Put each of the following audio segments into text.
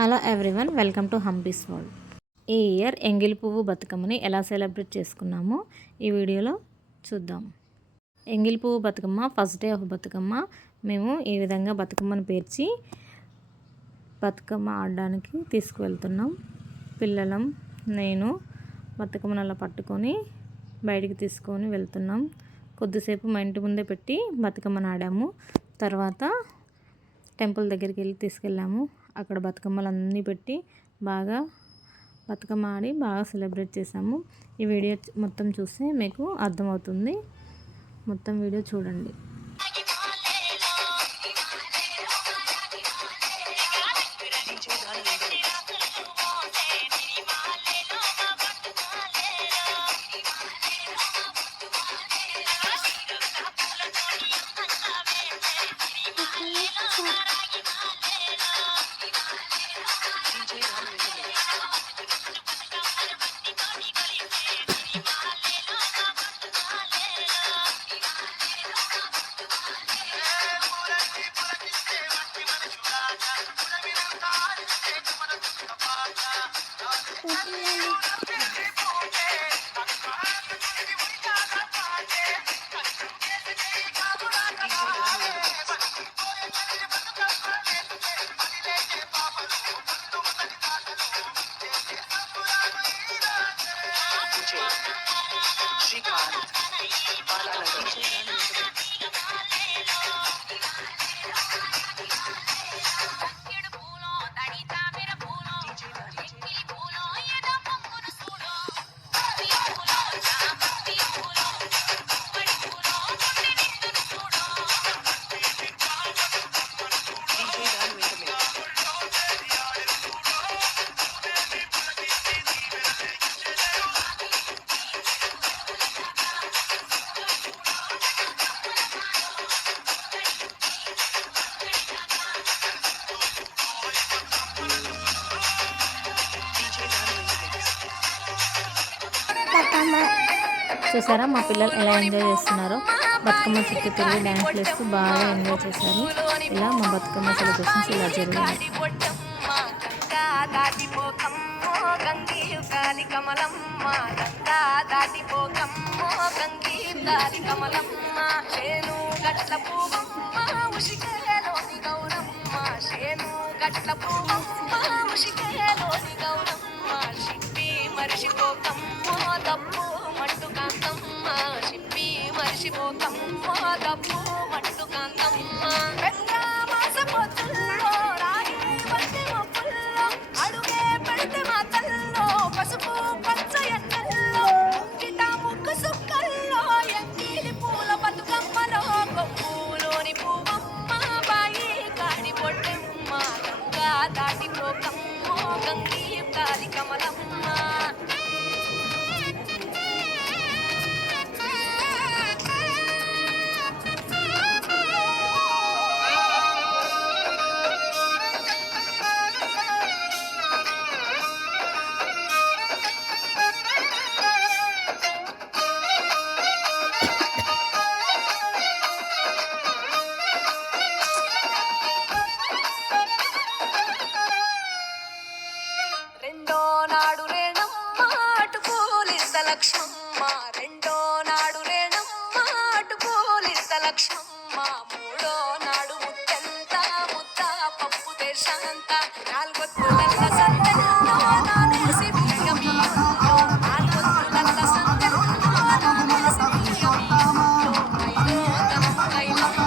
Hello everyone, welcome to Hampi's world. ఈ year ఎంగిలి పువ్వు బతుకమ్మని ఎలా సెలబ్రేట్ చేసుకున్నామో ఈ వీడియోలో చూద్దాం. ఎంగిలి పువ్వు Bathukamma first day of Bathukamma మేము ఈ విధంగా బతుకమ్మను పేర్చి బతుకమ్మ ఆడడానికి తీసుకువెళ్తున్నాం. పిల్లలం నేను బతుకమ్మను అలా పట్టుకొని బయటికి తీసుకొని వెళ్తున్నాం. కొద్దిసేపు మా ఇంటి ముందే పెట్టి బతుకమ్మను ఆడాము. తర్వాత టెంపుల్ దగ్గరికి వెళ్ళి తీసుకెళ్ళాము. అక్కడ బతుకమ్మలు అన్నీ పెట్టి బాగా బతుకమ్మ ఆడి బాగా సెలబ్రేట్ చేసాము. ఈ వీడియో మొత్తం చూస్తే మీకు అర్థమవుతుంది. మొత్తం వీడియో చూడండి. చూసారా మా పిల్లలు ఎలా ఎంజాయ్ చేస్తున్నారో. బతుకమ్మ చుట్టూ తిరిగి డ్యాన్స్ వేస్తూ బాగా ఎంజాయ్ చేశారు. ఇలా మా బతుకమ్మ సెలబ్రేషన్స్ ఇలా జరిగాయి. లక్ష్మమ్మ రెండో నాడు రేణమ్మ అటు పోలిస్త లక్ష్మమ్మ మూడో నాడు ముత్తంత ముద్ద పప్పు దేశంత నాలుగొత్తులల్ల సందెల్లో నానేసి బియ్యమీయుల్లో నాలుగొత్తులల్ల సందెల్లో నానేసి బియ్యమీయుల్లో ఐదో తరం కైలమ్మ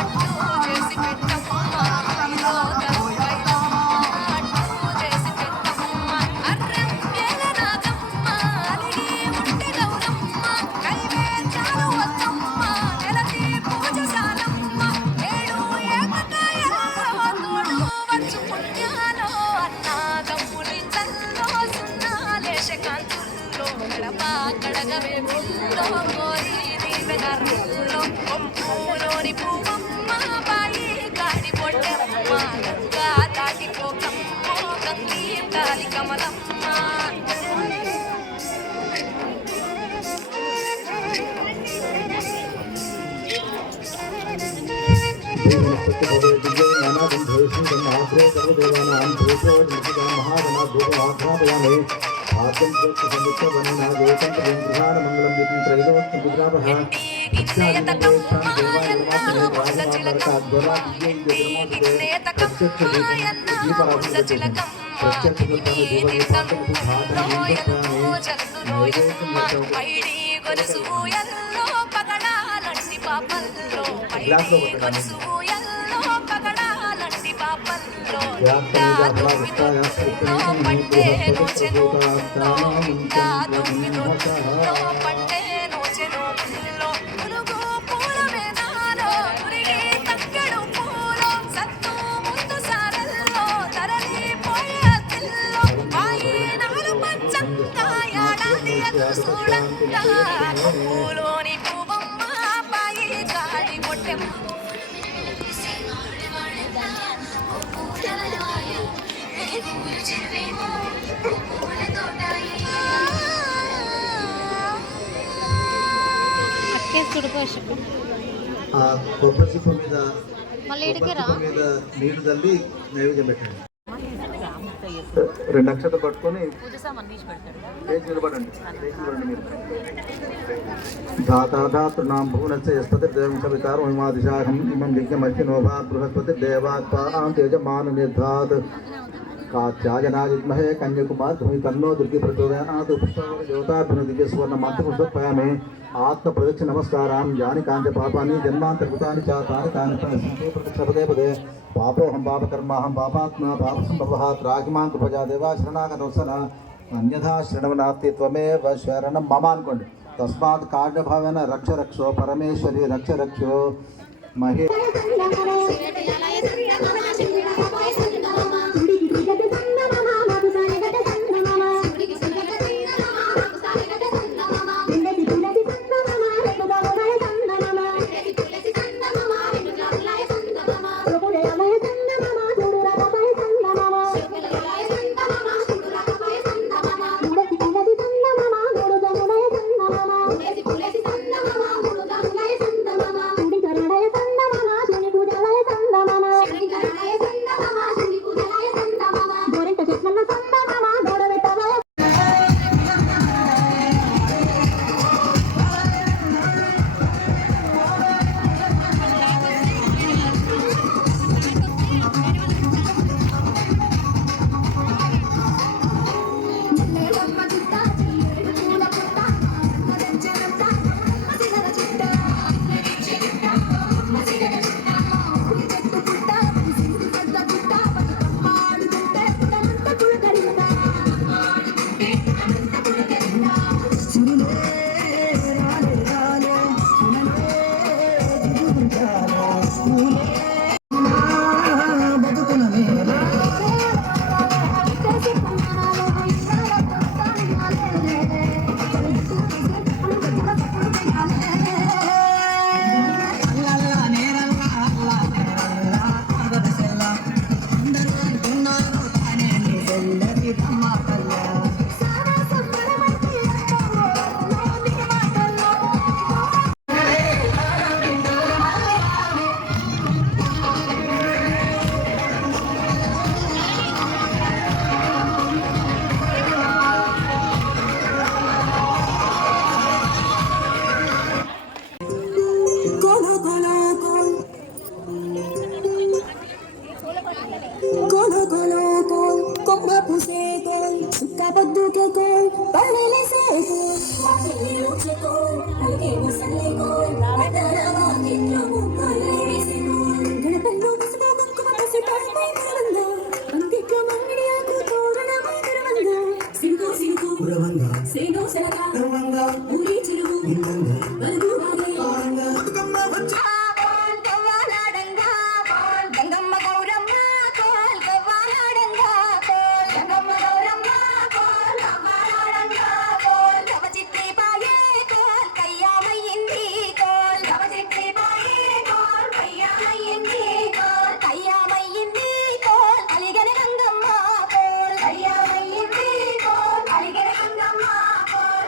అట్టు చేసి పెట్టమ్మ ఐదో తరం కైలమ్మ అట్టు చేసి పెట్టమ్మ అర్రం పేల నాగమ్మ అలిగి ఉంటే గౌరమ్మ కైవేద్యాలు వద్దమ్మ నెలతి పూజ సాలమ్మ ఏడు ఏకకాయల్లో తోడు వచ్చు పుణ్యాలో అన్నా తమ్ముడు सर्वदेवानां पुरुषो नित्यं महागणाभूतमाध्यापयामि आद्यं प्रत्यक्षसंयुक्तवर्णना गोकण्ठगृहाणमङ्गलं विपिं त्रैलोक्यं विग्रापः పూలోని పువ్వమ్మ పాయి కాడి కొట్టె అక్కేసి చుడిపోయి ఆ కొబ్బరి చిప్ప మీద మళ్ళీ ఇడికి రా మీద నీళ్లు తల్లి నైవేద్యం పెట్టండి. 2 అక్షతలు పట్టుకొని లేచి నిలబడండి. మీరు ధాతాధాతృనాం భువనస్య యస్పతిర్దేవం సవితారం హిమాదిశాఖం ఇమం యజ్ఞమస్య నోభా బృహస్పతి దేవాత్పాం తేజమాన నిర్ధాత్ కాత్యాయనాజిద్మహే కన్యకుమార్ ధుమి తన్నో దుర్గి ప్రచోదయాత్ దేవతాభినుదివ్య సువర్ణ మంత్రపుష్పయామి ఆత్మ ప్రదక్ష నమస్కారం జాని కాంచ పాపాని జన్మాంతర్కృతాని చాతాని తాని ప్రతిపదే పదే పాపోహం పాపకర్మాహం పాపాత్మ పాపసంభవ త్రాగిమాం కృపజా దేవా శరణాగతవత్సల అన్యథా శరణవనాస్తి త్వమేవ శరణం మమ అనుకోండి. తస్మాత్ కార్యభావేన రక్ష రక్షో పరమేశ్వరి రక్ష రక్షో మహే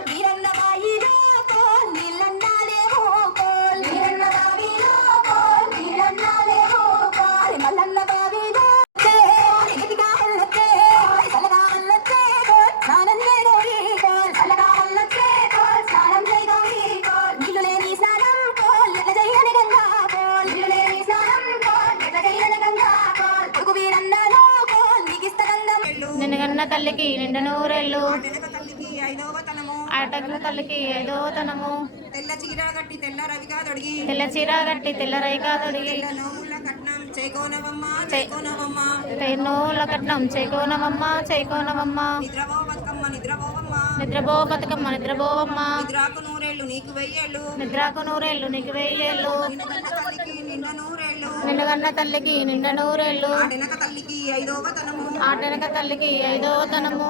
వీరన్న బాయిలో నీళ్ళండాలే నిండుగన్న తల్లికి నిండు నూరేళ్ళు ఆటెనక తల్లికి ఐదవ తనము ఆటగన్న తల్లికి ఐదవ తనము తెల్ల చీర గట్టి తెల్ల రవిగా తొడిగి తెల్ల చీర గట్టి తెల్ల రైకా తొడిగి తెల్ల నోముల కట్నం చేకోనవమ్మ చేకోనవమ్మ తెన్నోల కట్నం చేకోనవమ్మ చేకోనవమ్మ నిద్రవో బతుకమ్మ నిద్రపోవమ్మ నిద్రబో బతుకమ్మ నిద్రబోవమ్మ నిద్రాకు నూరేళ్ళు నీకు వెయ్యేళ్ళు నిద్రాకు నూరేళ్ళు నీకు వెయ్యేళ్ళు నిన్నగన్న తల్లికి నిండు నూరేళ్ళు నిండుగన్న తల్లికి నిండు నూరేళ్ళు ఆటెనక తల్లికి ఐదవ తనము ఆటెనక తల్లికి ఐదవ తనము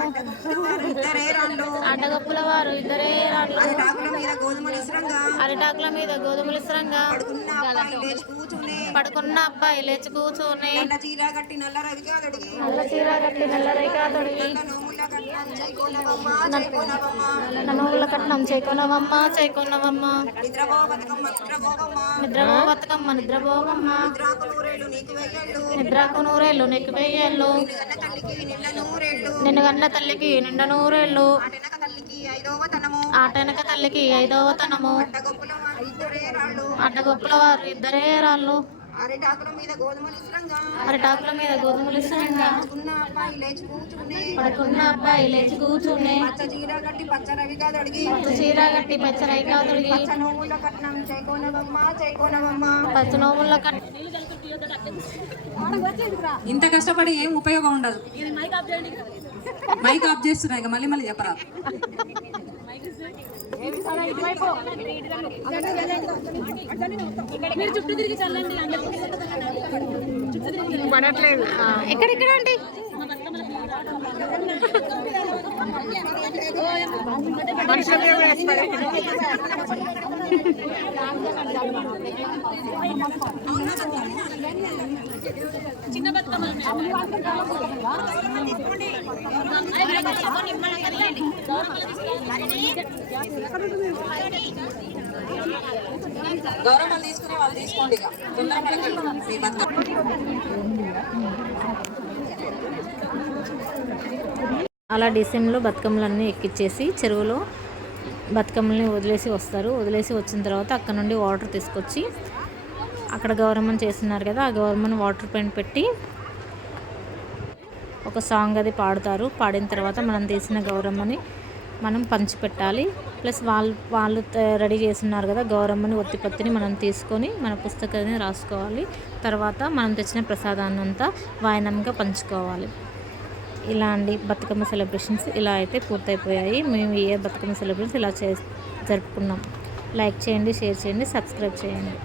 ఇద్దరే రాళ్ళు ఆటగప్పుల వారు ఇద్దరే రాళ్ళు అరిటాకుల మీద గోధుమలు ఇసురంగా అరిటాకుల మీద గోధుమలు ఇస్త్రంగా పడుకున్న అబ్బాయి లేచి కూర్చునే పడుకున్న అబ్బాయి లేచి కూర్చొని తెల్ల చీర గట్టి నల్ల రవిగా తొడిగి నల్ల చీర కట్టి నల్ల రైకా తొడిగి తెల్ల నోముల కట్నం చేకోనవమ్మ చేకోనవమ్మ ననువుల కట్నం చేకొనవమ్మ చేకొనవమ్మ నిద్రపో బతుకమ్మ నిద్రపోవమ్మ నిద్రబో బతుకమ్మ నిద్రబోవమ్మ నిద్రాకు నూరేళ్ళు నీకు వెయ్యేళ్ళు నిద్రకు నూరేళ్ళు నీకు వెయ్యేళ్ళు నిన్నగన్న తల్లికి నిన్న నూరేళ్ళు నిన్నుగన్న తల్లికి నిండు నూరేళ్ళు ఆటెనక తల్లికి ఐదవ తనము ఆటెనక తల్లికి ఐదవ తనము అడ్డగొప్పుల వారు ఇద్దరే రాళ్ళు అడ్డగొప్పుల వారు ఇద్దరే రాళ్ళు అరిటాకుల మీద గోధుమలు ఇసురంగా అరిటాకుల మీద గోధుమలు ఇస్త్రంగా పడుకున్న అబ్బాయి లేచి కూర్చునే పడుకున్న అబ్బాయి లేచి కూర్చుని పచ్చ చీర గట్టి పచ్చ రవిగా తొడిగి చీర కట్టి పచ్చ రైకా తొడిగి పచ్చ నోముల కట్నం చేకోనవమ్మ చేకోనవమ్మ పచ్చ నోముల కట్టి ఇంత కష్టపడి ఏం ఉపయోగం ఉండదు. మైక్ ఆఫ్ చేస్తున్నా ఇక మళ్ళీ మళ్ళీ చెప్పరా. పడట్లేదు ఎక్కడెక్కడ అండి చిన్న బతుకమ్మ గౌరవం తీసుకునే వాళ్ళు తీసుకోండి ఇక తొందరపడకండి మీ బతుకమ్మ. అలా డిసెంబర్లో బతుకమ్మలన్నీ ఎక్కిచ్చేసి చెరువులో బతుకమ్మల్ని వదిలేసి వస్తారు. వదిలేసి వచ్చిన తర్వాత అక్కడ నుండి వాటర్ తీసుకొచ్చి అక్కడ గౌరమ్మని చేస్తున్నారు కదా, ఆ గౌరమ్మని వాటర్ పైన పెట్టి ఒక సాంగ్ అది పాడుతారు. పాడిన తర్వాత మనం తీసిన గౌరమ్మని మనం పంచిపెట్టాలి. ప్లస్ వాళ్ళు రెడీ చేస్తున్నారు కదా గౌరమ్మని ఒత్తిపత్తిని మనం తీసుకొని మన పుస్తకాన్ని రాసుకోవాలి. తర్వాత మనం తెచ్చిన ప్రసాదాన్ని అంతా వాయనంగా పంచుకోవాలి. ఇలా అండి బతుకమ్మ సెలబ్రేషన్స్ ఇలా అయితే పూర్తయిపోయాయి. మేము ఈ బతుకమ్మ సెలబ్రేషన్స్ ఇలా జరుపుకున్నాం. లైక్ చేయండి, షేర్ చేయండి, సబ్స్క్రైబ్ చేయండి.